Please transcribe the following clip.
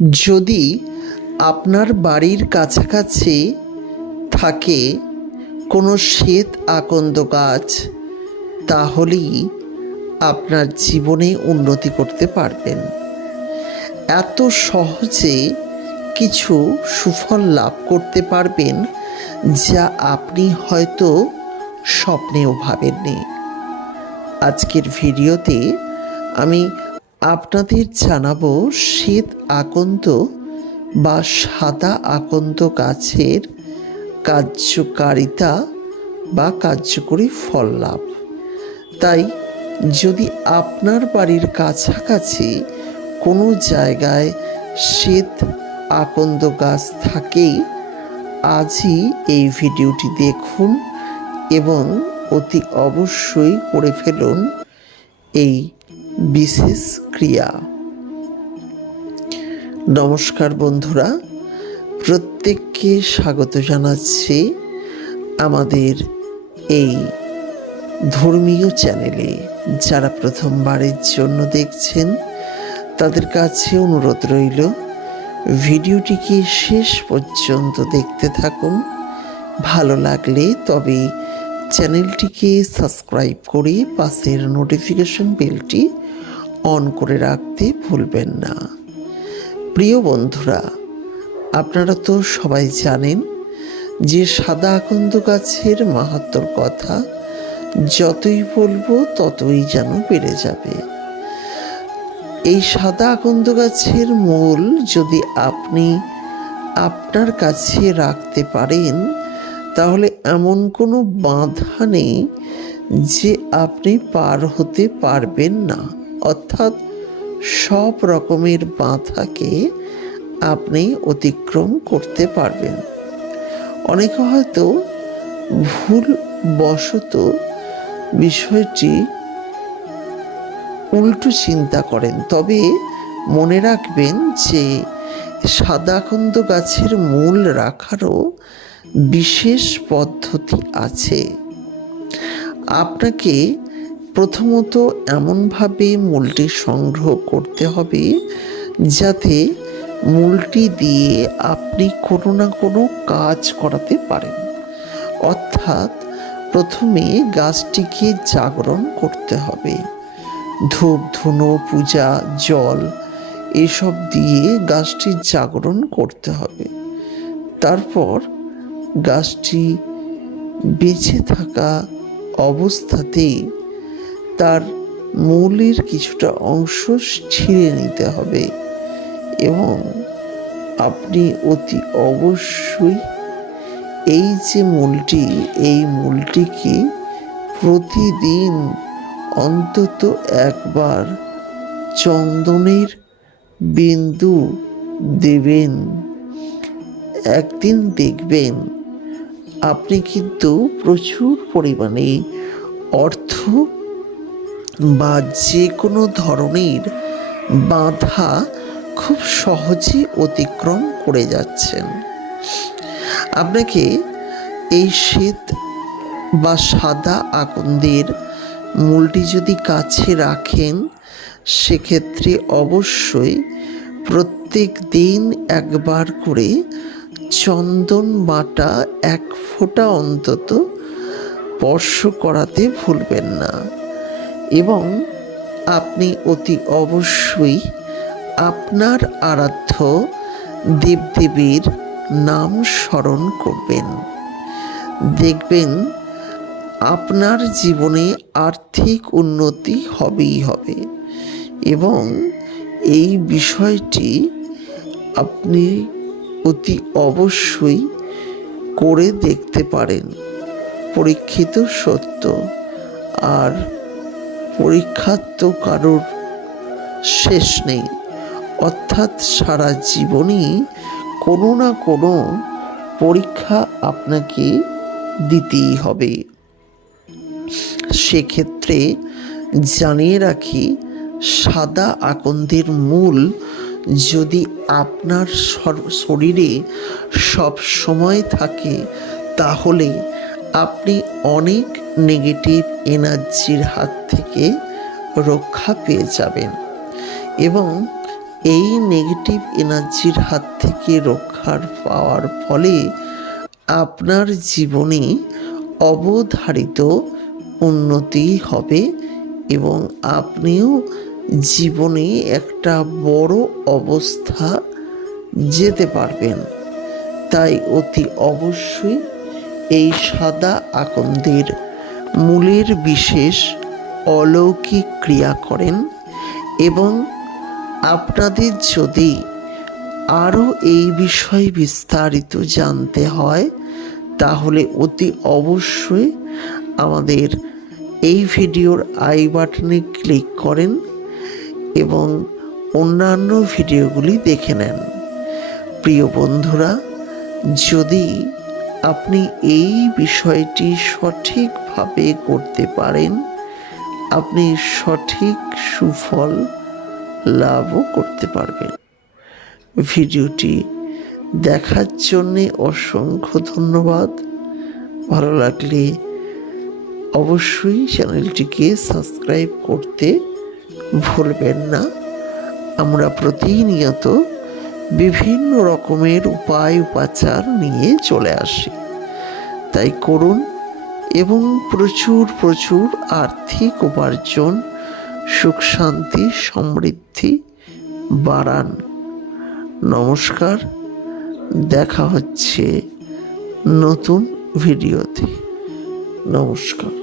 যদি আপনার বাড়ির কাছাকাছি থাকে কোনো শ্বেত আকন্দ গাছ, তাহলেই আপনার জীবনে উন্নতি করতে পারবেন। এত সহজে কিছু সুফল লাভ করতে পারবেন যা আপনি হয়তো স্বপ্নেও ভাবেননি। আজকের ভিডিওতে আমি আপনাদের জানাবো শ্বেত আকন্দ বা সাদা আকন্দ গাছের কার্যকারিতা বা কার্যকরী ফল লাভ। তাই যদি আপনার বাড়ির কাছাকাছি কোনো জায়গায় শ্বেত আকন্দ গাছ থাকে, আজই এই ভিডিওটি দেখুন এবং অতি অবশ্যই করে ফেলুন এই বিশেষ ক্রিয়া। নমস্কার বন্ধুরা, প্রত্যেককে স্বাগত জানাচ্ছি আমাদের এই ধর্মীয় চ্যানেলে। যারা প্রথমবারের জন্য দেখছেন তাদের কাছে অনুরোধ রইল ভিডিওটিকে শেষ পর্যন্ত দেখতে থাকুন। ভালো লাগলে তবে চ্যানেলটিকে সাবস্ক্রাইব করে পাশের নোটিফিকেশন বেলটি অন করে রাখতে ভুলবেন না। প্রিয় বন্ধুরা, আপনারা তো সবাই জানেন যে সাদা আকন্দ গাছের মাহাত্ম্যর কথা যতই বলবো ততই যেন বেড়ে যাবে। এই সাদা আকন্দ গাছের মূল যদি আপনি আপনার কাছে রাখতে পারেন, তাহলে এমন কোনো বাধা নেই যে আপনি পার হতে পারবেন না। অর্থাৎ সব রকমের বাধাকে আপনি অতিক্রম করতে পারবেন। অনেকে হয়তো ভুলবশত বিষয়টি উল্টো চিন্তা করেন, তবে মনে রাখবেন যে সাদা আকন্দ গাছের মূল রাখারও বিশেষ পদ্ধতি আছে। আপনাকে প্রথমত এমনভাবে মূলটি সংগ্রহ করতে হবে যাতে মূলটি দিয়ে আপনি কোনো না কোনো কাজ করাতে পারেন। অর্থাৎ প্রথমে গাছটিকে জাগরণ করতে হবে। ধূপ ধুনো পূজা জল এসব দিয়ে গাছটি জাগরণ করতে হবে। তারপর গাছটি বেঁচে থাকা অবস্থাতেই তার মূলের কিছুটা অংশ ছিঁড়ে নিতে হবে এবং আপনি অতি অবশ্যই এই যে এই মূলটিকে প্রতিদিন অন্তত একবার চন্দনের বিন্দু দেবেন। একদিন দেখবেন আপনি কিন্তু প্রচুর পরিমাণে অর্থ বা যে কোনো ধরনের বাধা খুব সহজে অতিক্রম করে যাচ্ছেন। আপনাকে এই শ্বেত বা সাদা আকন্দের মূলটি যদি কাছে রাখেন, সেক্ষেত্রে অবশ্যই প্রত্যেক দিন একবার করে চন্দন বাটা 1 ফোঁটা অন্তত স্পর্শ করাতে ভুলবেন না এবং আপনি অতি অবশ্যই আপনার আরাধ্য দেবদেবীর নাম স্মরণ করবেন। দেখবেন আপনার জীবনে আর্থিক উন্নতি হবেই হবে এবং এই বিষয়টি আপনি অতি অবশ্যই করে দেখতে পারেন। পরীক্ষিত সত্য, আর পরীক্ষার তো কারোর শেষ নেই। অর্থাৎ সারা জীবনই কোনো না কোনো পরীক্ষা আপনাকে দিতেই হবে। সেক্ষেত্রে জানিয়ে রাখি, সাদা আকন্দের মূল যদি আপনার শরীরে সব সময় থাকে, তাহলে আপনি অনেক নেগেটিভ এনার্জির হাত থেকে রক্ষা পেয়ে যাবেন এবং এই নেগেটিভ এনার্জির হাত থেকে রক্ষার পাওয়ার ফলে আপনার জীবনে অবধারিত উন্নতি হবে এবং আপনিও জীবনে একটা বড় অবস্থা যেতে পারবেন। তাই অতি অবশ্যই এই সাদা আকন্দের মূলের বিশেষ অলৌকিক ক্রিয়া করেন। এবং আপনাদের যদি আরও এই বিষয়ে বিস্তারিত জানতে হয় তাহলে অতি অবশ্যই আমাদের এই ভিডিওর আই বাটনে ক্লিক করেন এবং অন্যান্য ভিডিওগুলি দেখে নেন। প্রিয় বন্ধুরা, যদি আপনি এই বিষয়টি সঠিকভাবে করতে পারেন, আপনি সঠিক সুফল লাভও করতে পারবেন। ভিডিওটি দেখার জন্যে অসংখ্য ধন্যবাদ। ভালো লাগলে অবশ্যই চ্যানেলটিকে সাবস্ক্রাইব করতে ভুলবেন না। আমরা প্রতিনিয়ত বিভিন্ন রকমের উপায় উপাচার নিয়ে চলে আসি, তাই করুন এবং প্রচুর প্রচুর আর্থিক উপার্জন, সুখ শান্তি সমৃদ্ধি বাড়ান। নমস্কার, দেখা হচ্ছে নতুন ভিডিওতে। নমস্কার।